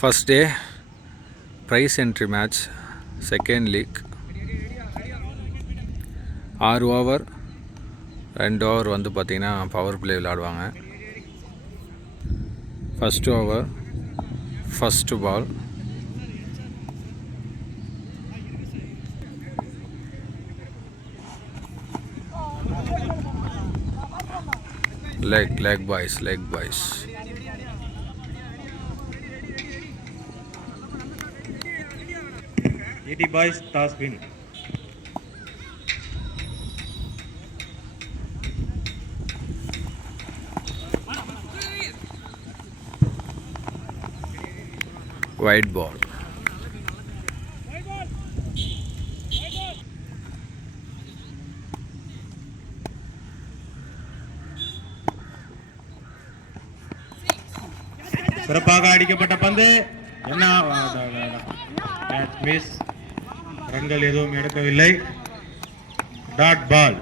First day prize entry match second league 6 over 2 over வந்து பார்த்திங்கன்னா power play விளையாடுவாங்க. First over first ball leg boys 80 boys toss win. wide ball சிறப்பாக அடிக்கப்பட்ட பந்து என்ன miss, ரன்கள் எதுவும் எடுக்கவில்லை. Dot ball.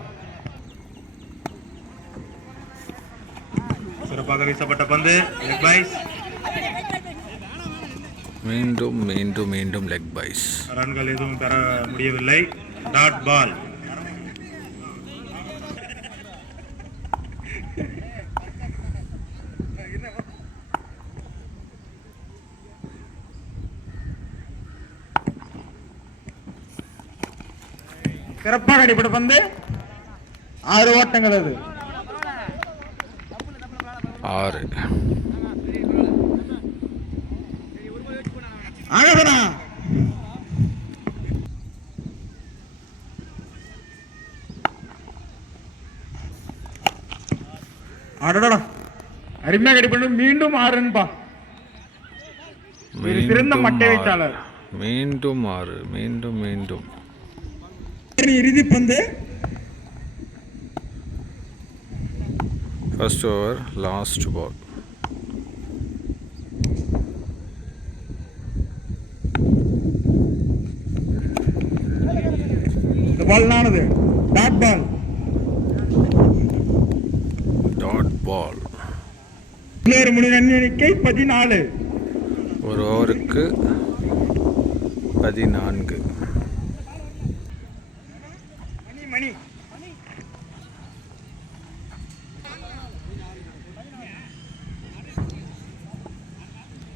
சிறப்பாக வீசப்பட்ட பந்து லெக் பைஸ். மீண்டும் லெக் பைஸ். ரன்கள் எதுவும் பெற முடியவில்லை. Dot ball. சிறப்பாக அடிப்பட்ட பந்து 6 ஓட்டங்கள். அது 6 ஆகதனா அடடா அருமையாக அடிப்பட்டு மீண்டும் 6 ரன்பா. சிறந்த மட்டை வீச்சாளர். மீண்டும் 6 மீண்டும் இறுதி பந்து. First over last ball. இந்த பால் நானது டாட் பால். பிளேயர் முழு எண்ணிக்கை 14. ஒரு ஓவருக்கு 14. மணி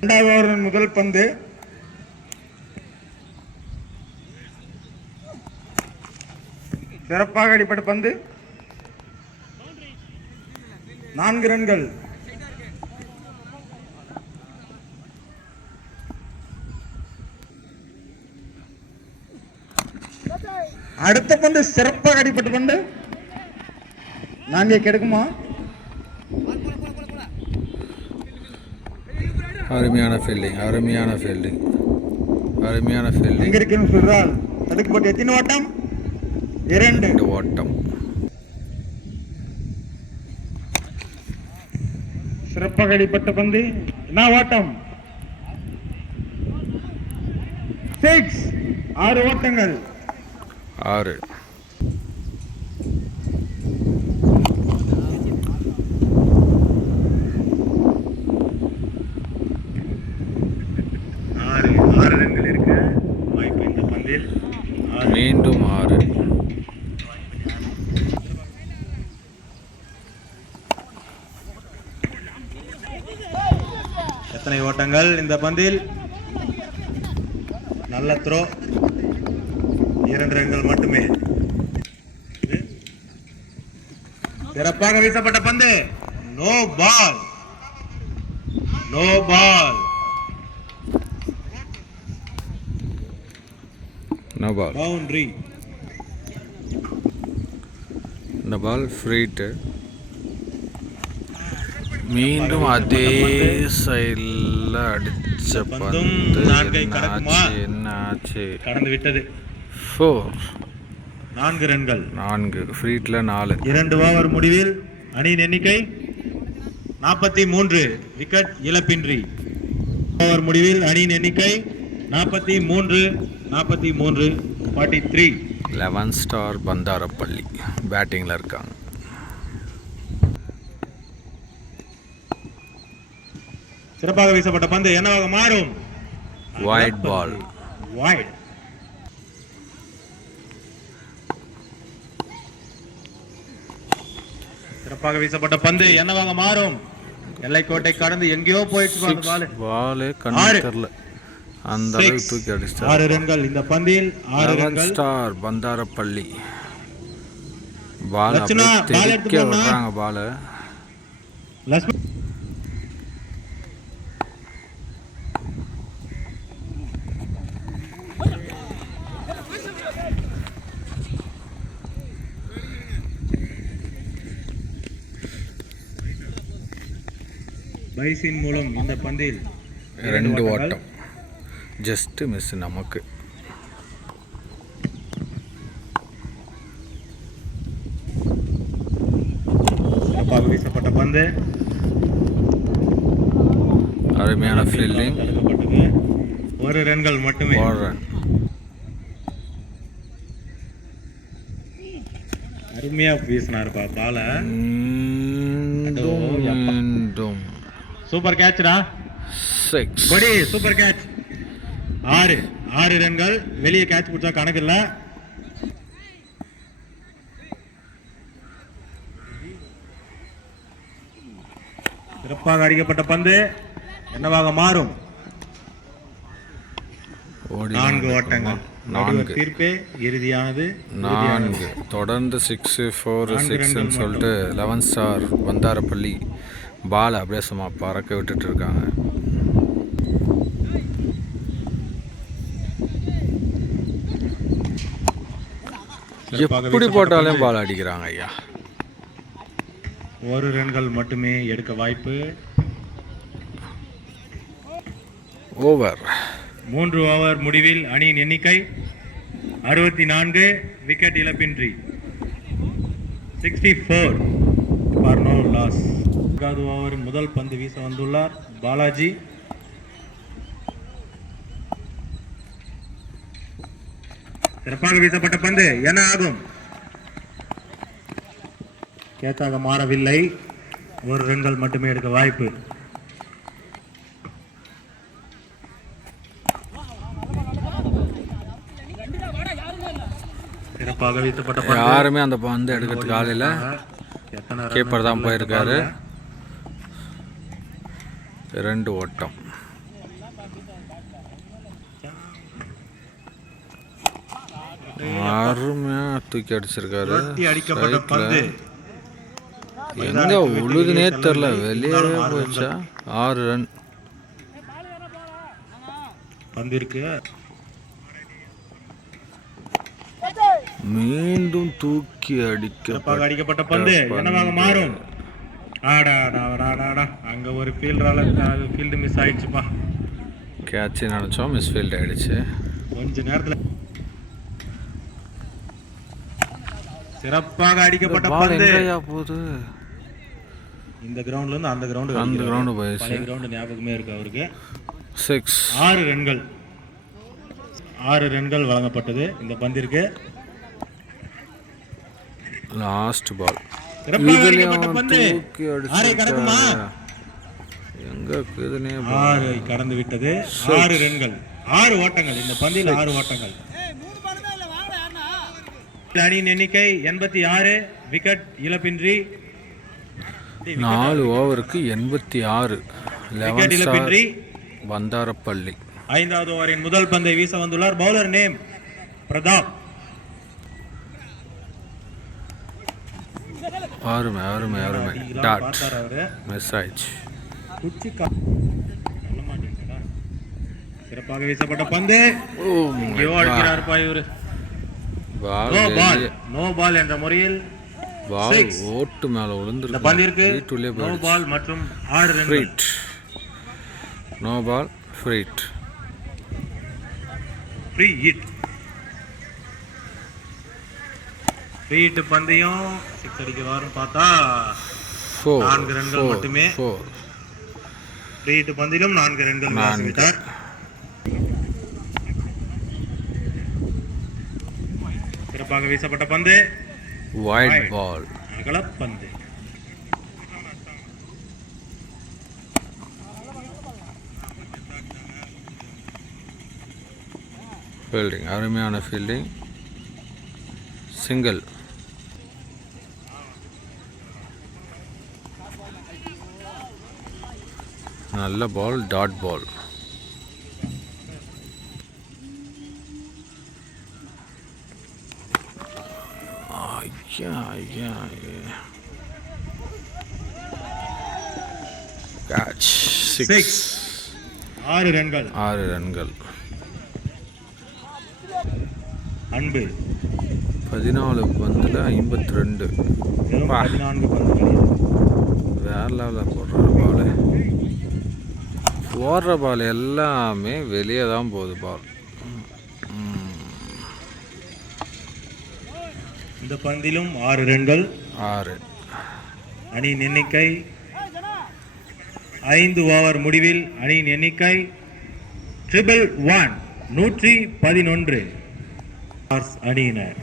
இரண்டாவது ஓவரின் முதல் பந்து. சிறப்பாக அடிப்பட்ட பந்து 4 ரன்கள். அடுத்த பந்து சிறப்பாக அடிப்பட்ட பந்து 4 கிடைக்குமா? அருமையான ஃபீல்டிங். எங்க இருக்குன்னு சொல்றால் தடுக்கப்பட்ட எத்தனை ஓட்டம்? 2 ஓட்டம். சிறப்பாக அடிப்பட்ட பந்து என்ன ஓட்டம்? 6 ஓட்டங்கள். 6 ரன்கள் இருக்கு வாய்ப்பு இந்த பந்தில். மீண்டும் 6. எத்தனை ஓட்டங்கள் இந்த பந்தில்? நல்ல த்ரோ. 2 ரன்கள் மட்டுமே. சிறப்பாக வீசப்பட்ட பந்து நோ பால். பவுண்டரி. இந்த பால் ஃப்ரீட்டு. மீண்டும் அதே சைடில் அடிச்ச பந்து என்னாச்சு? கடந்து விட்டது. 4 ரன்கள். 4 ஃப்ரீட்ல 4. 2 ஓவர் முடிவில் அணியின் எண்ணிக்கை 43. விக்கெட் இழப்பின்றி. ஓவர் முடிவில் அணியின் எண்ணிக்கை 43 43. 11 ஸ்டார் பந்தாரப்பள்ளி பேட்டிங்கில் இருக்காங்க. சிறப்பாக வீசப்பட்ட பந்து என்னவாக மாறும்? Wide ball. Wide. சிறப்பாக வீசப்பட்ட பந்து என்னவாக மாறும்? எல்லைக்கோட்டை கடந்து எங்கேயோ போயிடுச்சு அந்த பால். பாலே கண்ணு தெரியல, அந்த அளவுக்கு தூக்கி அடிச்சார். 6 ரன்கள் இந்த பந்தில். 6 ரன்கள். ஸ்டார் பந்தாரப்பள்ளி. பால் தெரிக்க விடுறாங்க. பால் பைசின் மூலம் இந்த பந்தில் 2 ஓட்டம். ஜஸ்ட் மிஸ் நமக்கு. சிறப்பாக வீசப்பட்ட பந்து. அருமையான ஃபீல்டிங். 1 ரன்கள் மட்டுமே. 1 ரன். அருமையா வீசினாருப்பா பால. சூப்பர் கேட்ச்டா. 6. கொடி சூப்பர் கேட்ச். 6 ரன்கள். வெளியே கேட்ச் பிடிச்சா கணக்கு இல்ல. சிறப்பாக அடிக்கப்பட்ட பந்து என்னவாக மாறும்? 4 ஓட்டங்கள். 4 தீர்ப்பே இறுதியானது. 4 தொடர்ந்து 6 4 6ன்னு சொல்லிட்டு 11 ஸ்டார் வந்தாரப்பள்ளி பால் அப்படியே சும்மா பறக்க விட்டுட்டு இருக்காங்க. எப்படி போட்டாலும் பால் அடிக்கிறாங்க ஐயா. 1 ரன்கள் மட்டுமே எடுக்க வாய்ப்பு. ஓவர். 3 ஓவர் முடிவில் அணியின் எண்ணிக்கை 64. விக்கெட் இழப்பின்றி 64 for no loss. 4வது ஓவரின் முதல் பந்து வீச வந்துள்ளார் பாலாஜி. சிறப்பாக வீசப்பட்ட பந்து என்ன ஆகும்? கேட்சாக மாறவில்லை. 1 ரன்கள் மட்டுமே எடுக்க வாய்ப்பு. சிறப்பாக வீசப்பட்ட பந்து. யாருமே அந்த பந்து எடுக்கிறதுக்கு ஆளில்ல. கீப்பர் தான் போயிருக்காரு. 2 ஓட்டம். அருமையா தூக்கி அடிச்சிருக்காரு. எங்க உழுதுனே தெரியல, வெளியே போச்சா. 6 ரன். பந்திருக்கு மீண்டும் தூக்கி அடிக்கப்பட்ட பந்து என்னவாக மாறும்? அங்க ஒரு ஃபீல்டு மிஸ் ஆயிடுச்சுப்பா. கேட்ச் நினைச்சோம், மிஸ் ஃபீல்ட் ஆயிடுச்சு. கொஞ்ச நேரத்துல சிறப்பாக அடிக்கப்பட்ட பந்து. போகுது இந்த கிரவுண்ட்ல இருந்து அந்த கிரவுண்ட் போயிடுச்சு. பழைய கிரவுண்ட் ஞாபகமே இருக்கு அவருக்கு. 6. 6 ரன்கள். 6 ரன்கள் வழங்கப்பட்டது இந்த பந்திற்கு. Last ball. கடந்து விட்டது. 6 ரன்கள். 6 ஓட்டங்கள் இந்த பந்தில். 6 ஓட்டங்கள். அணியின் எண்ணிக்கை 86. விக்கெட் இழப்பின்றி 4 ஓவருக்கு 86. விக்கெட் இழப்பின்றி வந்தாரப்பள்ளி. 5வது ஓவரின் முதல் பந்தை வீச வந்துள்ளார் பவுலர் நேம் பிரதாப். அருமை டாட் மிஸ் ஆயிடுச்சு. சிறப்பாக வீசப்பட்ட பந்து. அடிக்கிறாருப்பா இவரு. நோ பால் என்ற முறையில் பால் ஓட்டு மேல விழுந்துருக்கு. இந்த பந்திற்கு நோ பால் மற்றும் 6 ரன்கள். நோ பால் ஃப்ரீ ஹிட் பந்தையும் 6 அடிக்க வரும் பார்த்தா 4 ரன்கள் மட்டுமே. ஃப்ரீ ஹிட் பந்திலும் 4 ரன்கள் விட்டார். சிறப்பாக வீசப்பட்ட பந்து. Wide ball. அகலப்பந்து. ஃபீல்டிங், அருமையான ஃபீல்டிங். சிங்கிள். நல்ல பால், டாட் பால். கேட்ச். 6. 6 ரன்கள். 6 ரன்கள். அன்பு 14 பந்தில் 52. 14 பந்துகளில் வேற லெவலில் போடுற பால் எல்லாமே வெளியே தான் போகுது பால். இந்த பந்திலும் 6 ரன்கள். 6. அணியின் எண்ணிக்கை 5 ஓவர் முடிவில் அணியின் எண்ணிக்கை 111 அணியினர்.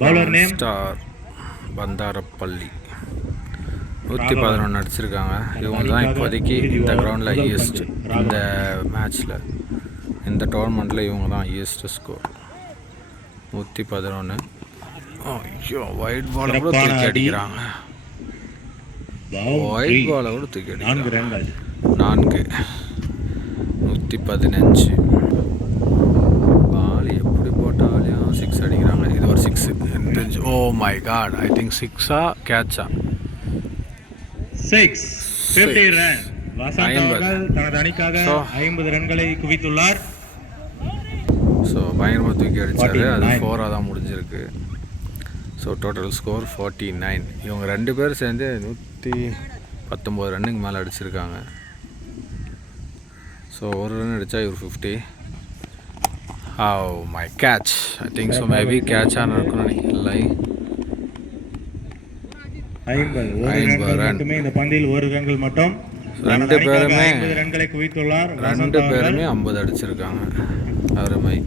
Bowler name star Pandarappalli. 111 அடிச்சிருக்காங்க. இவங்க தான் இப்போதைக்கு இந்த கிரவுண்டில் ஹையஸ்ட். இந்த மேட்ச்சில், இந்த டோர்னமெண்ட்டில் இவங்க தான் ஹையஸ்ட் ஸ்கோர். 111. ஐயோ, ஒயிட் பாலை கூட தூக்கி அடிக்கிறாங்க. ஒயிட் பாலை கூட தூக்கி அடிக்கிறாங்க. 4. 115. பால் எப்படி போட்டாலையும் 6 அடிக்கிறாங்க. இது ஒரு 6. Oh my god, I think 6ஆ கேட்சா? 50 ரன். வசந்த் அவர்கள் தனது அணிக்காக 50 ரன்களை குவித்துள்ளார். ஸோ பயங்கரமாக தூக்கி அடித்தார். அது 4ஆக தான் முடிஞ்சிருக்கு. So total score 49. இவங்க 2 பேர் சேர்ந்து 119 ரன்னுக்கு மேலே அடிச்சிருக்காங்க. ஸோ ஒரு ரன் அடித்தா இவர் 50. My catch. I think so maybe கேட்சாக இருக்கணும். இல்லை, 50 ரன் மட்டுமே. இந்த பந்தில் 1 ரன்கள் மட்டும். 2 பேருமே 50 ரன்களை குவித்துள்ளார். 2 பேருமே 50 அடிச்சிருக்காங்க. அருமை.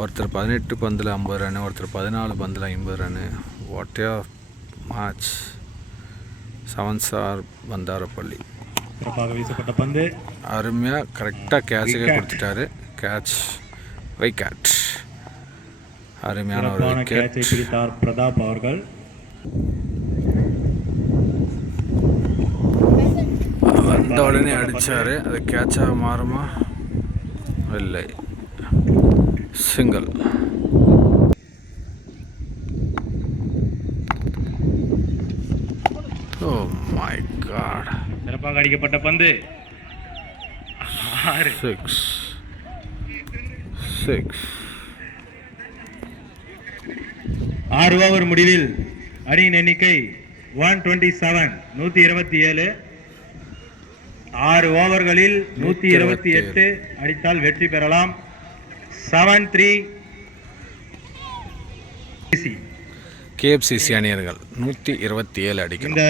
ஒருத்தர் 18 பந்தில் 50 ரன், ஒருத்தர் 14 பந்தில் 50 run. What A match. 7 star Pandarappalli. சிறப்பாக வீசப்பட்ட பந்து அருமையாக கரெக்டாக கேட்சுக்கே கொடுத்துட்டாரு. Catch, wicket. அருமையான ஒரு கேட்சை பிடித்தார் பிரதாப் அவர்கள். வந்த உடனே அடித்தார். அது கேட்சாக மாறுமா? இல்லை, சிங்கிள். O my God. சிறப்பாக அடிக்கப்பட்ட பந்து 6. 6 ஓவர் முடிவில் அணியின் எண்ணிக்கை 127. 6 ஓவர்களில் 128 அடித்தால் வெற்றி பெறலாம். 7-3 KFCC அணியர்கள் 127 அடிக்கணும். இந்த